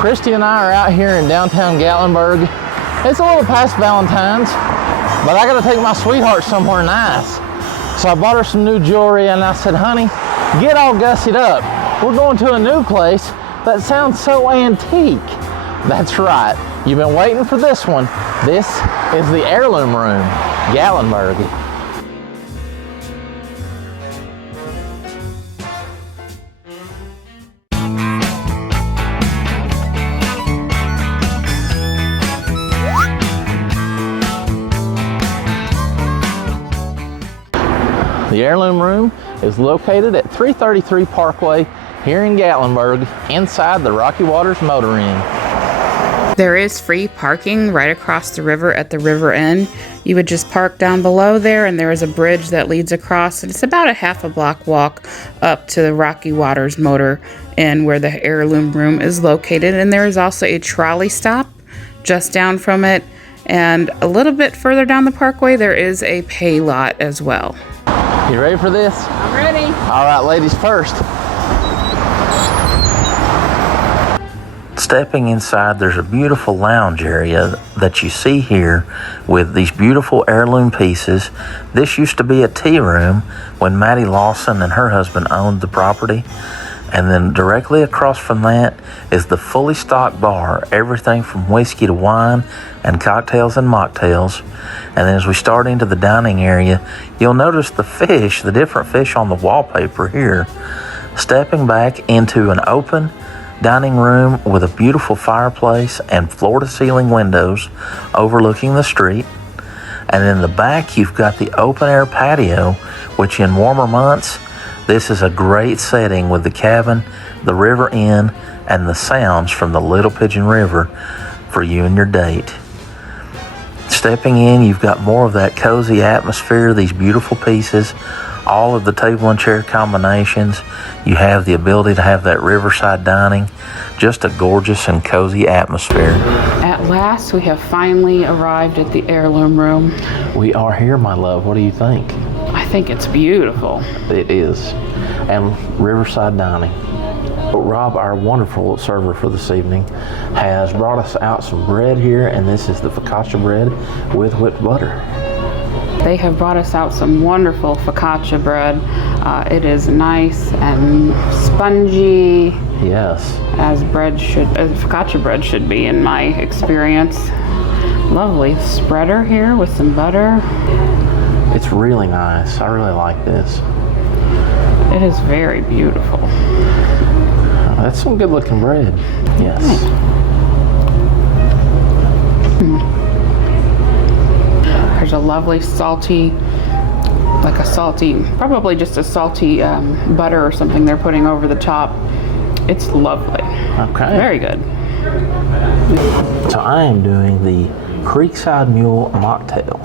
Christy and I are out here in downtown Gatlinburg. It's a little past Valentine's, but I gotta take my sweetheart somewhere nice. So I bought her some new jewelry and I said, honey, get all gussied up. We're going to a new place that sounds so antique. That's right, you've been waiting for this one. This is the Heirloom Room, Gatlinburg. The Heirloom Room is located at 333 Parkway here in Gatlinburg, inside the Rocky Waters Motor Inn. There is free parking right across the river at the river end. You would just park down below there, and there is a bridge that leads across, and it's about a half a block walk up to the Rocky Waters Motor Inn where the Heirloom Room is located. And there is also a trolley stop just down from it, and a little bit further down the parkway there is a pay lot as well. You ready for this? I'm ready. All right, ladies first. Stepping inside, there's a beautiful lounge area that you see here with these beautiful heirloom pieces. This used to be a tea room when Maddie Lawson and her husband owned the property. And then directly across from that is the fully stocked bar, everything from whiskey to wine and cocktails and mocktails. And then as we start into the dining area, you'll notice the fish, the different fish on the wallpaper here. Stepping back into an open dining room with a beautiful fireplace and floor-to-ceiling windows overlooking the street. And in the back, you've got the open-air patio, which in warmer months, this is a great setting with the cabin, the river inn, and the sounds from the Little Pigeon River for you and your date. Stepping in, you've got more of that cozy atmosphere, these beautiful pieces, all of the table and chair combinations. You have the ability to have that riverside dining, just a gorgeous and cozy atmosphere. At last, we have finally arrived at the Heirloom Room. We are here, my love. What do you think? I think it's beautiful. It is. And riverside dining. Rob, our wonderful server for this evening, has brought us out some bread here, and this is the focaccia bread with whipped butter. They have brought us out some wonderful focaccia bread. It is nice and spongy. Yes. As focaccia bread should be, in my experience. Lovely spreader here with some butter. It's really nice. I really like this. It is very beautiful. That's some good looking bread. Yes. There's a lovely salty, probably just a salty butter or something they're putting over the top. It's lovely. Okay. Very good. So I am doing the Creekside Mule mocktail.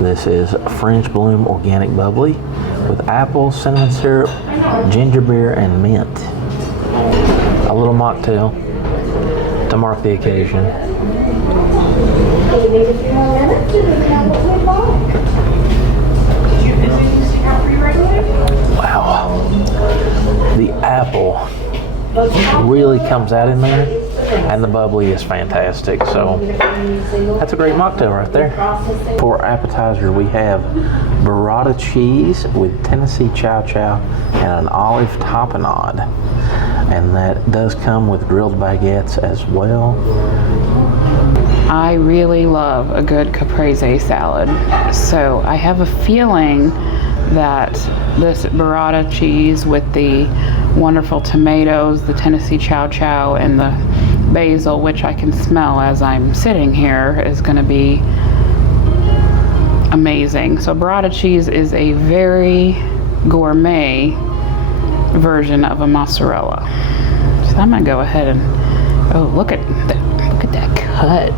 This is French Bloom Organic Bubbly with apple, cinnamon syrup, ginger beer, and mint. A little mocktail to mark the occasion. Wow. The apple really comes out in there, and the bubbly is fantastic. So that's a great mocktail right there. For appetizer, we have burrata cheese with Tennessee chow chow and an olive tapenade, and that does come with grilled baguettes as well. I really love a good caprese salad, so I have a feeling that this burrata cheese with the wonderful tomatoes, the Tennessee chow chow, and the basil, which I can smell as I'm sitting here, is going to be amazing. So burrata cheese is a very gourmet version of a mozzarella. So I'm going to go ahead and, oh, look at that cut.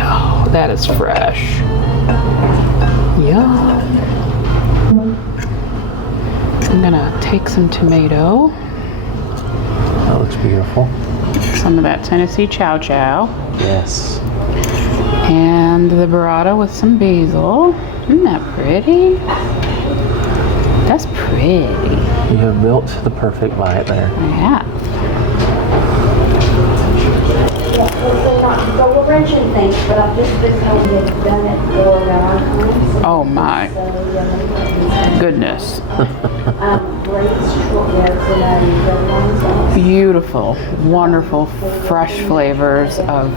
Oh, that is fresh. Yum. I'm gonna take some tomato. That looks beautiful. Some of that Tennessee chow chow. Yes. And the burrata with some basil. Isn't that pretty? That's pretty. You have built the perfect bite there. I have. anything, but I've just been told they've done it for around. Oh my goodness. Beautiful, wonderful, fresh flavors of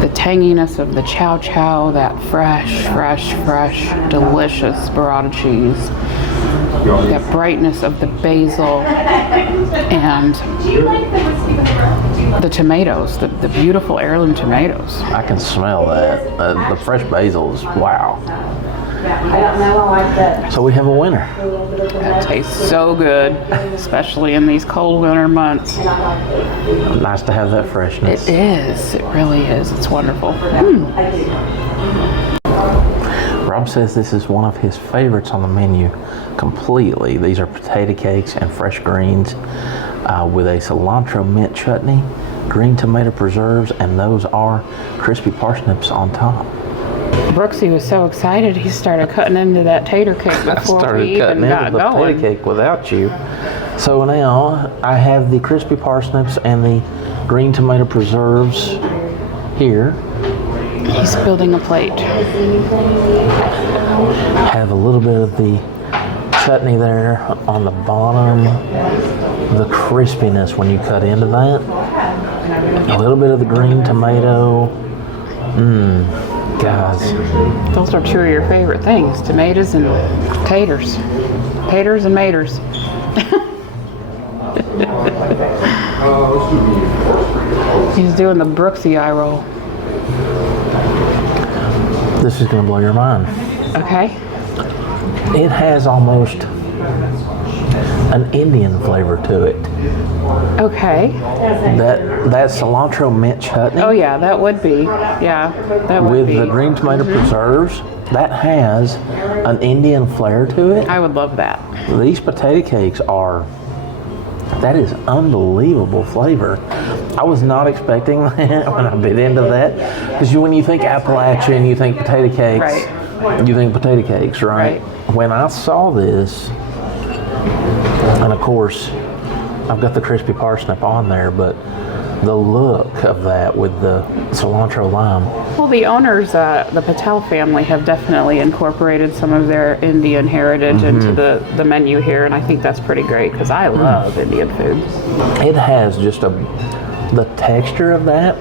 the tanginess of the chow chow, that fresh, delicious burrata cheese, that brightness of the basil, and the tomatoes, the beautiful heirloom tomatoes. I can smell that. The fresh basil is wow. I don't know, I like that. So we have a winner. That tastes so good, especially in these cold winter months. Nice to have that freshness. It is. It really is. It's wonderful. Rob says this is one of his favorites on the menu completely. These are potato cakes and fresh greens with a cilantro mint chutney, green tomato preserves, and those are crispy parsnips on top. Brooksy was so excited he started cutting into that tater cake before we even got the going. potato cake without you. So now I have the crispy parsnips and the green tomato preserves here. He's building a plate. Have a little bit of the chutney there on the bottom. The crispiness when you cut into that. A little bit of the green tomato. Guys. Those are two of your favorite things, tomatoes and taters. Taters and maters. He's doing the Brooksy eye roll. This is going to blow your mind. Okay. It has almost an Indian flavor to it. Okay. That cilantro mint chutney. Oh yeah, that would be. Yeah, that would with be. the green tomato preserves, that has an Indian flair to it. I would love that. These potato cakes that is unbelievable flavor. I was not expecting that when I bit into that. Because when you think Appalachian, you think potato cakes. Right. You think potato cakes, right? When I saw this, and of course, I've got the crispy parsnip on there, but the look of that with the cilantro lime. Well, the owners, the Patel family, have definitely incorporated some of their Indian heritage into the menu here, and I think that's pretty great because I love Indian food. It has just the texture of that,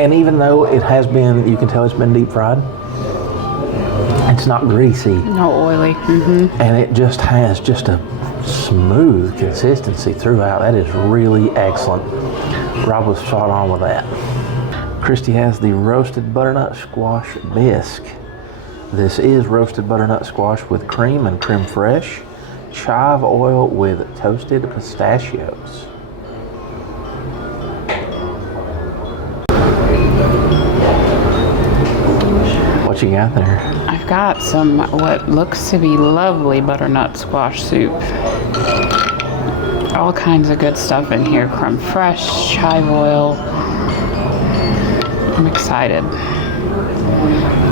and even though it has been, you can tell it's been deep fried, it's not greasy. No oily. And it just has just a smooth consistency throughout. That is really excellent. Rob was spot on with that. Christy has the roasted butternut squash bisque. This is roasted butternut squash with cream and creme fraiche, chive oil with toasted pistachios. What you got there? I've got some what looks to be lovely butternut squash soup. All kinds of good stuff in here. Creme fraiche, chive oil. I'm excited.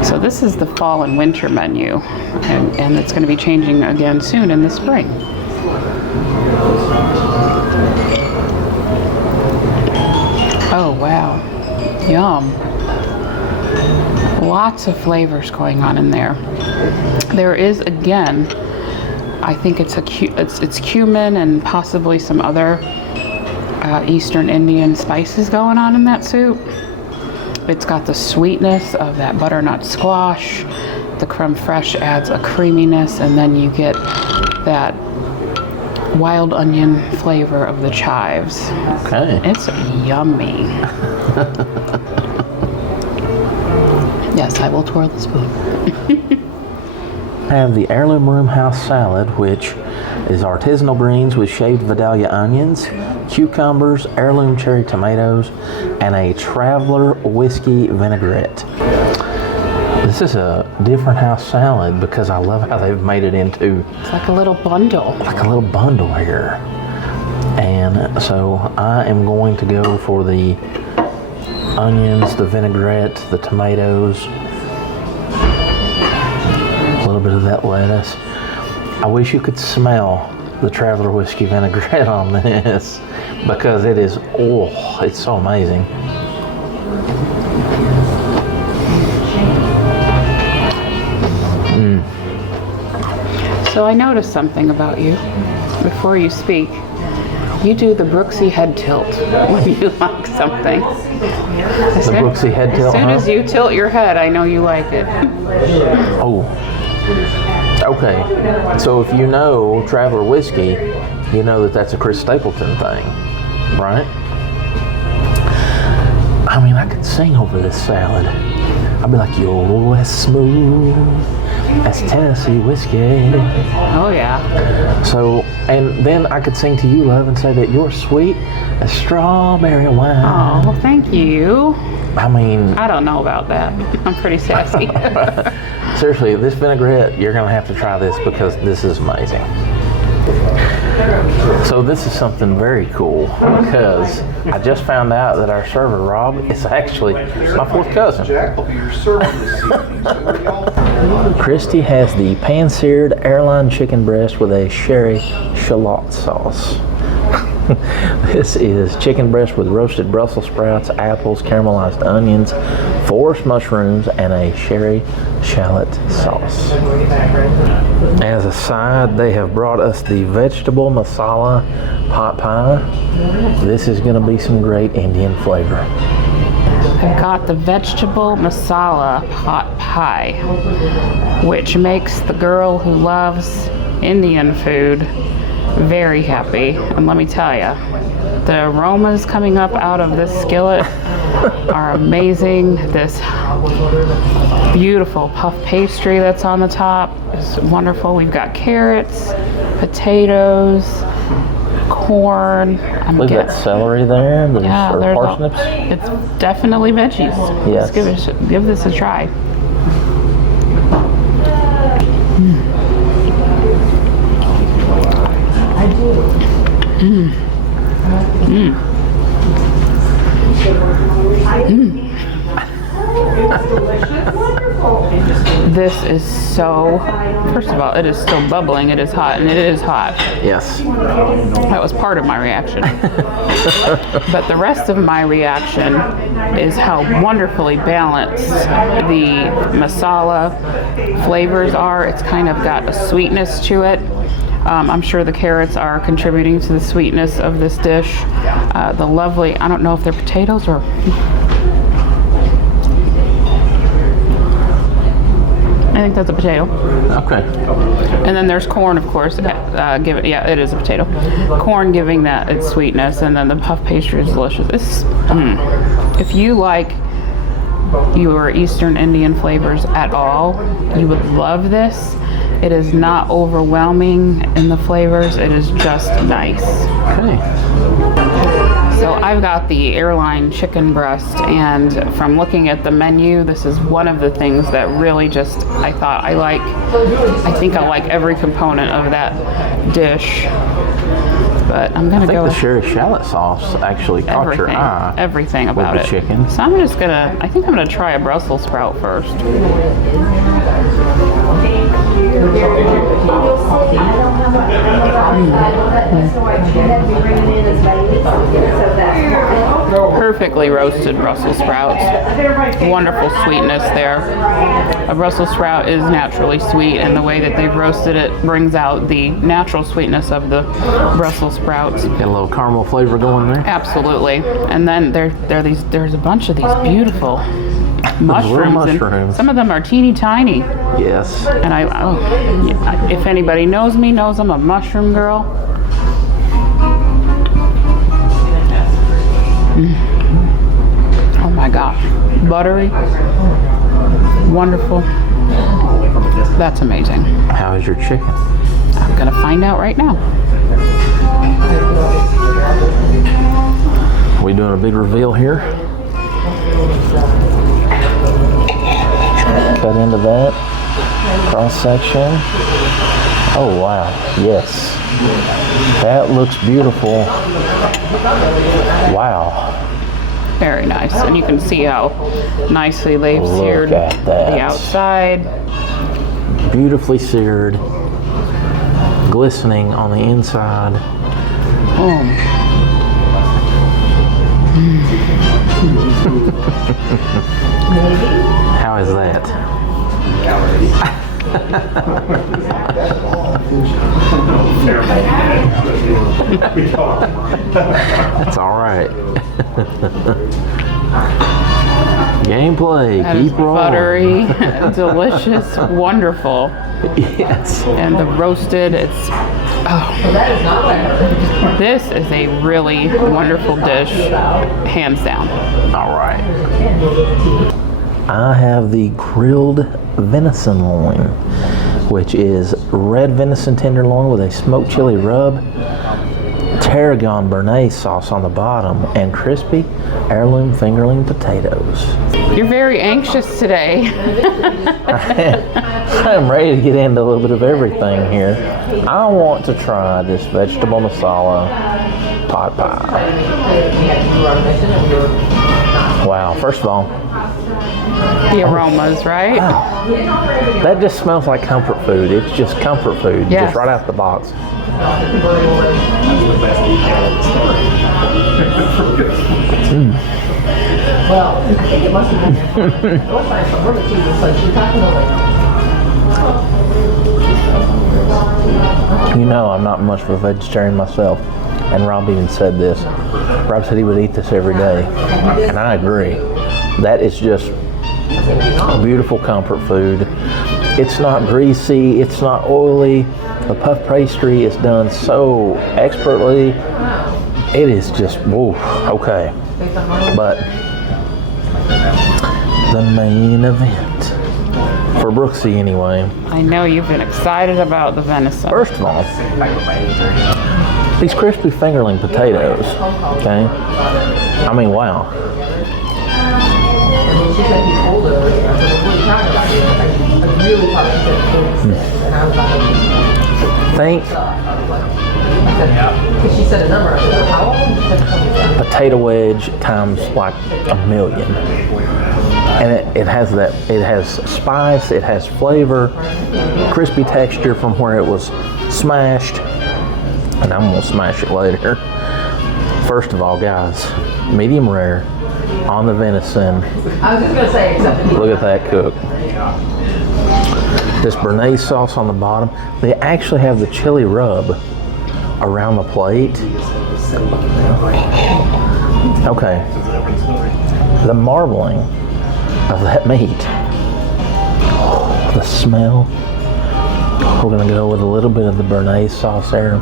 So this is the fall and winter menu, and it's going to be changing again soon in the spring. Oh wow, yum. Lots of flavors going on in there. There is, again, I think it's cumin and possibly some other Eastern Indian spices going on in that soup. It's got the sweetness of that butternut squash. The creme fraiche adds a creaminess, and then you get that wild onion flavor of the chives. Okay. It's yummy. Yes, I will twirl the spoon. I have the Heirloom Room house salad, which is artisanal greens with shaved Vidalia onions, cucumbers, heirloom cherry tomatoes, and a Traveler whiskey vinaigrette. This is a different house salad because I love how they've made it into It's like a little bundle. like a little bundle here. And so I am going to go for the onions, the vinaigrette, the tomatoes, a little bit of that lettuce. I wish you could smell the Traveler whiskey vinaigrette on this because it is, oh, it's so amazing. So I noticed something about you before you speak. You do the Brooksy head tilt when you like something. The Brooksy head tilt, As soon as you tilt your head, I know you like it. Oh. Okay. So if you know Traveler Whiskey, you know that that's a Chris Stapleton thing, right? I mean, I could sing over this salad. I'd be like, you're as smooth as Tennessee whiskey. Oh, yeah. So, and then I could sing to you, love, and say that you're sweet as strawberry wine. Oh, well, thank you. I mean... I don't know about that. I'm pretty sassy. Seriously, this vinaigrette, you're going to have to try this because this is amazing. So this is something very cool because I just found out that our server, Rob, is actually my fourth cousin. Christy has the pan-seared airline chicken breast with a sherry shallot sauce. This is chicken breast with roasted Brussels sprouts, apples, caramelized onions, forest mushrooms, and a sherry shallot sauce. As a side, they have brought us the vegetable masala pot pie. This is going to be some great Indian flavor. I've got the vegetable masala pot pie, which makes the girl who loves Indian food very happy. And let me tell you, the aromas coming up out of this skillet are amazing. This beautiful puff pastry that's on the top is wonderful. We've got carrots, potatoes, corn. Look at that celery there. There's parsnips. It's definitely veggies. Yes. Let's give this a try. This is so, first of all, it is still bubbling, it is hot, and it is hot. Yes. That was part of my reaction. But the rest of my reaction is how wonderfully balanced the masala flavors are. It's kind of got a sweetness to it. I'm sure the carrots are contributing to the sweetness of this dish. The lovely, I don't know if they're potatoes or... I think that's a potato. Okay. And then there's corn, of course. Yeah, it is a potato. Corn giving that its sweetness, and then the puff pastry is delicious. If you like your Eastern Indian flavors at all, you would love this. It is not overwhelming in the flavors. It is just nice. Okay. So I've got the airline chicken breast, and from looking at the menu, this is one of the things that really just, I think I like every component of that dish. But I'm gonna go the sherry shallot sauce actually caught your eye. Everything about with the chicken. So I think I'm gonna try a Brussels sprout first. Perfectly roasted Brussels sprouts. Wonderful sweetness there. A Brussels sprout is naturally sweet, and the way that they've roasted it brings out the natural sweetness of the Brussels sprouts. Get a little caramel flavor going there. Absolutely. And then there's a bunch of these beautiful mushrooms. And some of them are teeny tiny. Yes. And if anybody knows me, knows I'm a mushroom girl. Oh my gosh. Buttery. Wonderful. That's amazing. How is your chicken? I'm gonna find out right now. Are we doing a big reveal here? Cut into that cross section. Oh wow, yes, that looks beautiful. Wow, very nice. And you can see how nicely they've seared the outside. Beautifully seared, glistening on the inside. How is that? That's all right. Gameplay, That is keep rolling. buttery, delicious, wonderful. Yes. And the roasted, it's, this is a really wonderful dish, hands down. All right. I have the grilled venison loin, which is red venison tenderloin with a smoked chili rub, tarragon béarnaise sauce on the bottom, and crispy heirloom fingerling potatoes. You're very anxious today. I'm ready to get into a little bit of everything here. I want to try this vegetable masala pot pie. Wow, first of all, The aromas, right? that just smells like comfort food. It's just comfort food, Yes. just right out the box. Well, I think it must have been there. It was like from River Tea, so she's talking You know I'm not much of a vegetarian myself, and Rob even said this. Rob said he would eat this every day, and I agree. That is just beautiful comfort food. It's not greasy, it's not oily. The puff pastry is done so expertly. It is just, whoa, okay. But the main event, for Brooksy anyway. I know you've been excited about the venison. First of all, these crispy fingerling potatoes, okay? I mean, wow. she said he told her, I said, what are you talking about here? I really thought she said 46. And I was like, Think because she said a number. I said, how old? She said 27. potato wedge times like 1,000,000. And it has that, it has spice, it has flavor, crispy texture from where it was smashed. And I'm gonna smash it later. First of all, guys, medium rare on the venison. I was just going to say, except that Look at that cook. This béarnaise sauce on the bottom. They actually have the chili rub around the plate. Okay. The marbling of that meat. The smell. We're gonna go with a little bit of the béarnaise sauce there.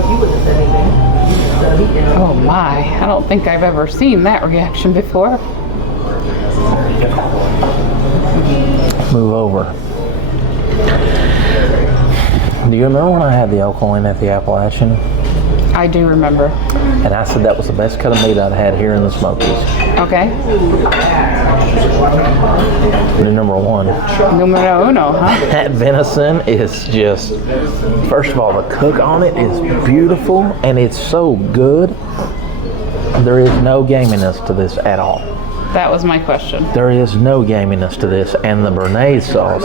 if you wouldn't have said anything. Oh my, I don't think I've ever seen that reaction before. Move over. Do you remember when I had the elk loin at the Appalachian? I do remember. And I said that was the best cut of meat I'd had here in the Smokies. Okay. New number one. Numero uno, huh? That venison is just, first of all, the cook on it is beautiful and it's so good. There is no gaminess to this at all. That was my question. There is no gaminess to this, and the béarnaise sauce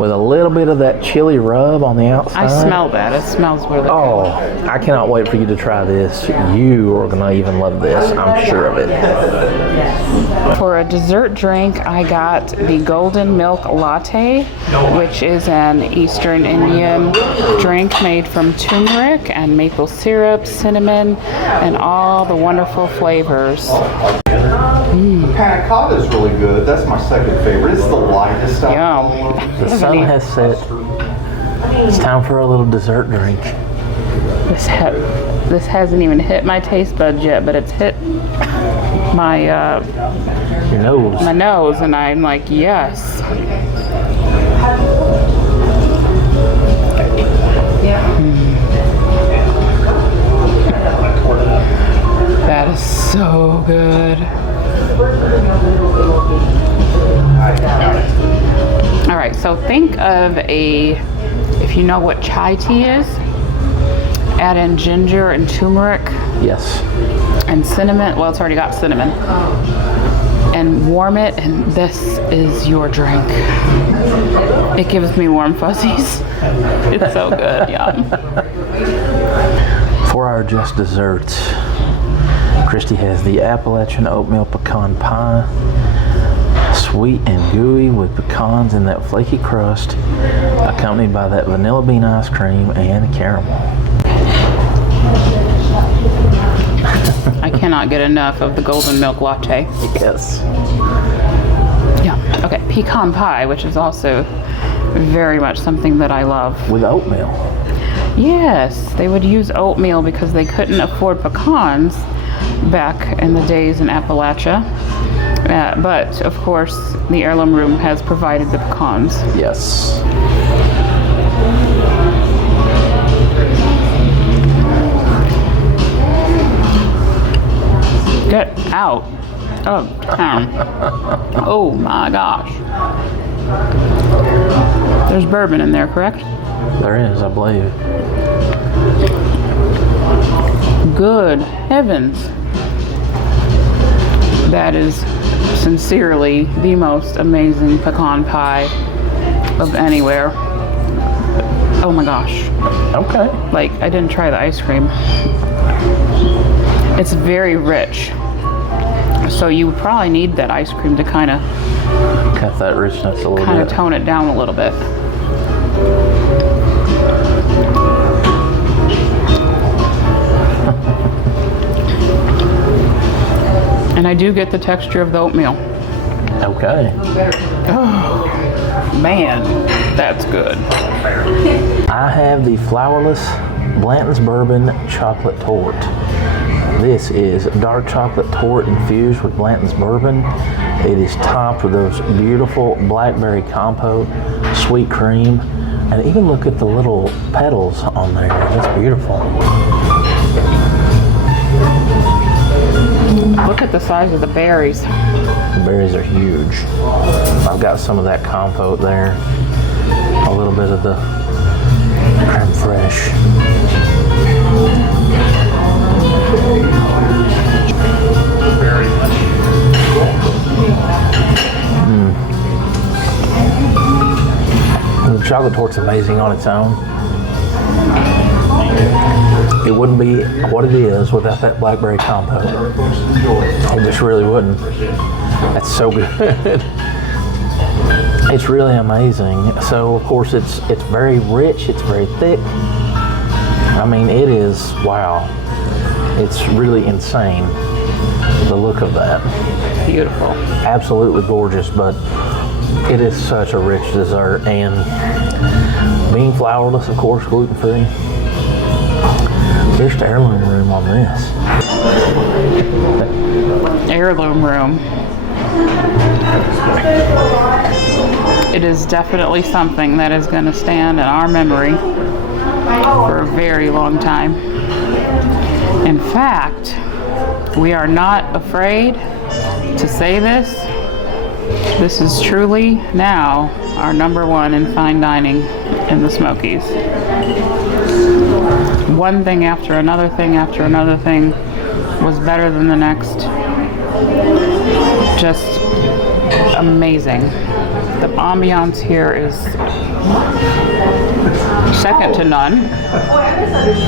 with a little bit of that chili rub on the outside. I smell that. It smells really Oh, I cannot wait for you to try this. You are gonna even love this. I'm sure of it. good. For a dessert drink, I got the Golden Milk Latte, which is an Eastern Indian drink made from turmeric and maple syrup, cinnamon, and all the wonderful flavors. Panna cotta is really good. That's my second favorite. It's the lightest Yum. alcohol. The sun has set. It's time for a little dessert drink. This hasn't even hit my taste buds yet, but it's hit my Your nose. my nose, and I'm like, yes. That is so good. All right, so think of if you know what chai tea is, add in ginger and turmeric Yes. and cinnamon. Well, it's already got cinnamon. And warm it, and this is your drink. It gives me warm fuzzies. It's so good, yum. For our just desserts, Christy has the Appalachian oatmeal pecan pie, sweet and gooey with pecans in that flaky crust, accompanied by that vanilla bean ice cream and caramel. I cannot get enough of the golden milk latte. Yes. Yeah. Okay, pecan pie, which is also very much something that I love. With oatmeal. Yes, they would use oatmeal because they couldn't afford pecans back in the days in Appalachia. But, of course, the Heirloom Room has provided the pecans. Yes. Get out of town. Oh my gosh. There's bourbon in there, correct? There is, I believe. Good heavens. That is sincerely the most amazing pecan pie of anywhere. Oh my gosh. Okay. Like, I didn't try the ice cream. It's very rich. So you would probably need that ice cream to kind of Cut that richness a little bit. tone it down a little bit. And I do get the texture of the oatmeal. Okay. Oh, man, that's good. I have the flourless Blanton's Bourbon Chocolate Torte. This is dark chocolate torte infused with Blanton's Bourbon. It is topped with those beautiful blackberry compote, sweet cream, and even look at the little petals on there. That's beautiful. Look at the size of the berries. The berries are huge. I've got some of that compote there. A little bit of the creme fraiche. The chocolate torte's amazing on its own. It wouldn't be what it is without that blackberry compote. It just really wouldn't. That's so good. It's really amazing. So of course it's very rich, it's very thick. I mean, it is, wow. It's really insane, the look of that. Beautiful. Absolutely gorgeous, but it is such a rich dessert, and being flourless, of course, gluten-free. Here's the Heirloom Room on this. Heirloom Room. It is definitely something that is going to stand in our memory for a very long time. In fact, we are not afraid to say this. This is truly now our #1 in fine dining in the Smokies. One thing after another thing after another thing was better than the next. Just amazing. The ambiance here is second to none.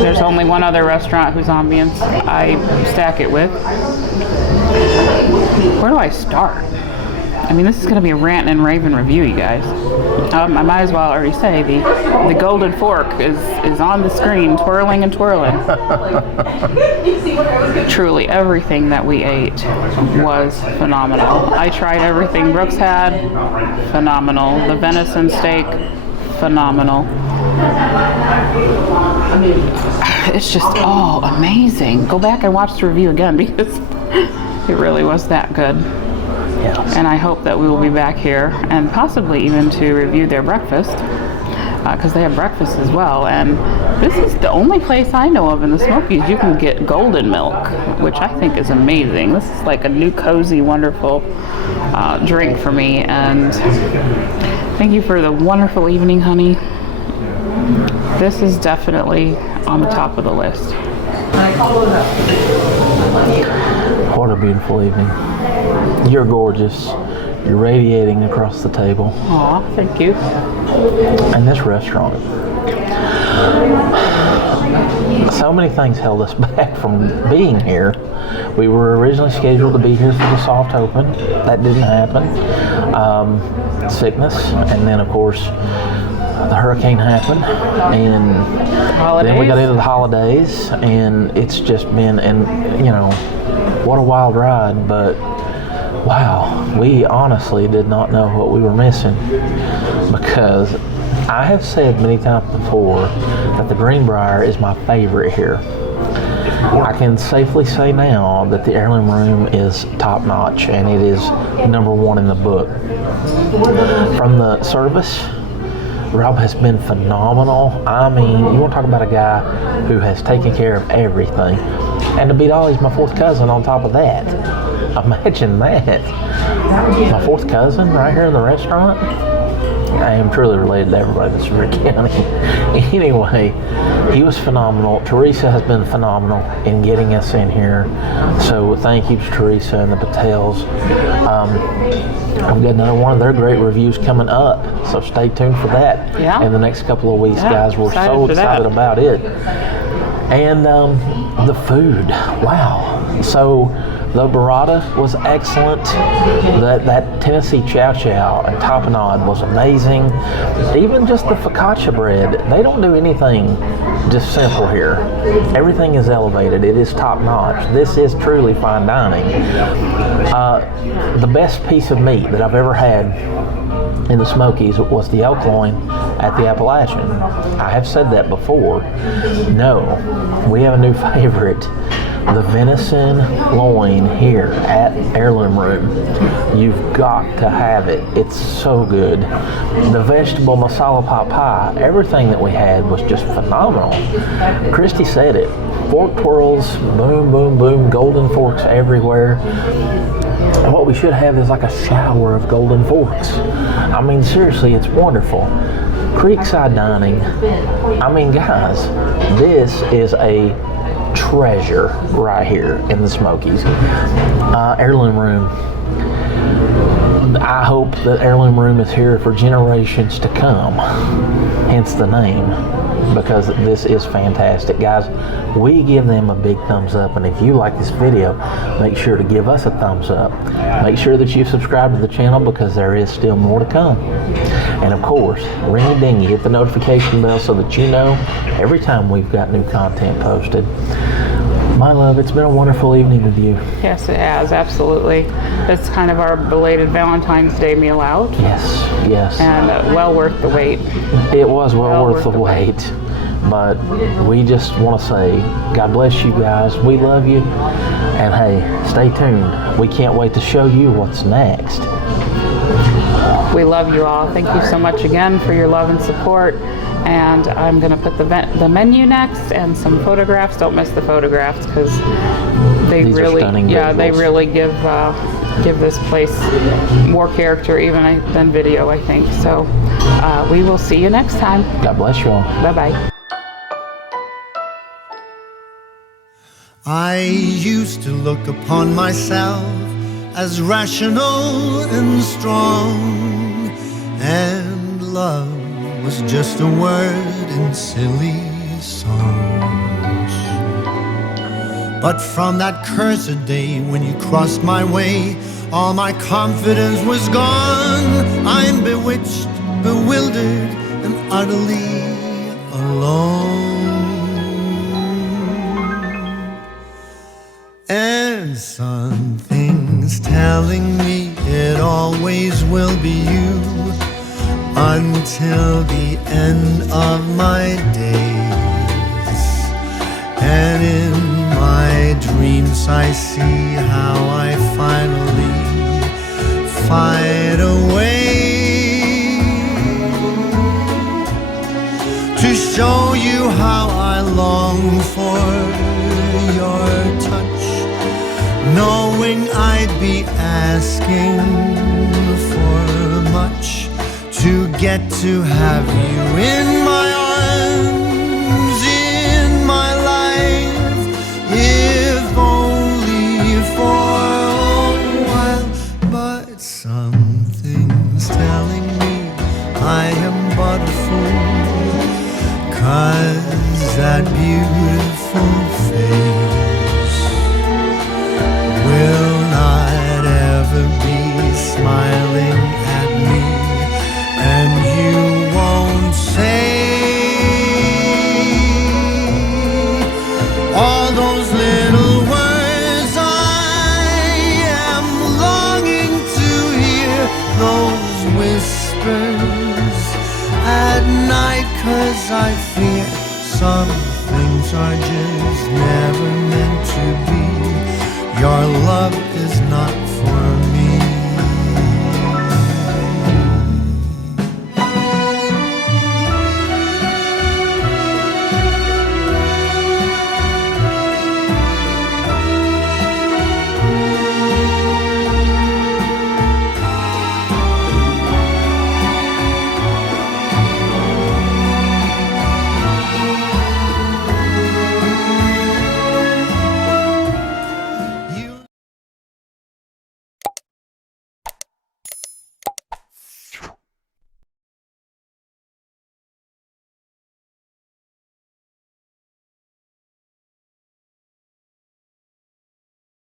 There's only one other restaurant whose ambiance I stack it with. Where do I start? I mean, this is going to be a rant and raven review, you guys. I might as well already say the golden fork is on the screen, twirling and twirling. Truly, everything that we ate was phenomenal. I tried everything Brooks had, phenomenal. The venison steak, phenomenal. It's just all amazing. Go back and watch the review again because it really was that good. Yes. And I hope that we will be back here and possibly even to review their breakfast because they have breakfast as well. And this is the only place I know of in the Smokies you can get golden milk, which I think is amazing. This is like a new cozy, wonderful drink for me. And thank you for the wonderful evening, honey. This is definitely on the top of the list. What a beautiful evening. You're gorgeous. You're radiating across the table. Aw, thank you. And this restaurant. so many things held us back from being here. We were originally scheduled to be here for the soft open. That didn't happen. Sickness, and then of course the hurricane happened, and then we got into the holidays, and it's just been, and you know, what a wild ride. But wow, we honestly did not know what we were missing, because I have said many times before that the Greenbrier is my favorite here. I can safely say now that the Heirloom Room is top notch, and it is #1 in the book. From the service, Rob has been phenomenal. I mean, you want to talk about a guy who has taken care of everything. And to beat all, he's my fourth cousin on top of that. Imagine that. My fourth cousin right here in the restaurant. I am truly related to everybody in Sevierville County. Anyway, he was phenomenal. Teresa has been phenomenal in getting us in here. So thank you to Teresa and the Patels. I've got another one of their great reviews coming up. So stay tuned for that in the next couple of weeks, guys. We're so excited about it. And the food, wow. So the burrata was excellent. That Tennessee chow chow and tapenade was amazing. Even just the focaccia bread, they don't do anything just simple here. Everything is elevated. It is top notch. This is truly fine dining. The best piece of meat that I've ever had in the Smokies was the elk loin at the Appalachian. I have said that before. No, we have a new favorite. The venison loin here at Heirloom Room. You've got to have it. It's so good. The vegetable masala pot pie, everything that we had was just phenomenal. Christy said it. Fork twirls, boom, boom, boom, golden forks everywhere. And what we should have is like a shower of golden forks. I mean, seriously, it's wonderful. Creekside dining. I mean, guys, this is a treasure right here in the Smokies. Heirloom Room. I hope that Heirloom Room is here for generations to come, hence the name, because this is fantastic. Guys, we give them a big thumbs up, and if you like this video, make sure to give us a thumbs up. Make sure that you subscribe to the channel, because there is still more to come. And of course, ring-a-dingy, hit the notification bell so that you know every time we've got new content posted. My love, it's been a wonderful evening with you. Yes, it has, absolutely. It's kind of our belated Valentine's Day meal out. Yes, yes. And well worth the wait. It was well worth the wait. But we just want to say, God bless you guys. We love you. And hey, stay tuned. We can't wait to show you what's next. We love you all. Thank you so much again for your love and support. And I'm going to put the menu next and some photographs. Don't miss the photographs, because they really give this place more character even than video, I think. So we will see you next time. God bless you all. Bye-bye. I used to look upon myself as rational and strong, and love was just a word in silly songs. But from that cursed day when you crossed my way, all my confidence was gone. I'm bewitched, bewildered, and utterly alone. And something's telling me it always will be you, until the end of my days. And in my dreams I see how I finally find a way to show you how I long for your touch, knowing I'd be asking for much to get to have you in my arms, in my life, if only for a while. But something's telling me I am but a fool, 'cause that beautiful beautiful face will not ever be smiling at me, and you won't say all those little words I am longing to hear, those whispers at night, 'cause I fear some things are just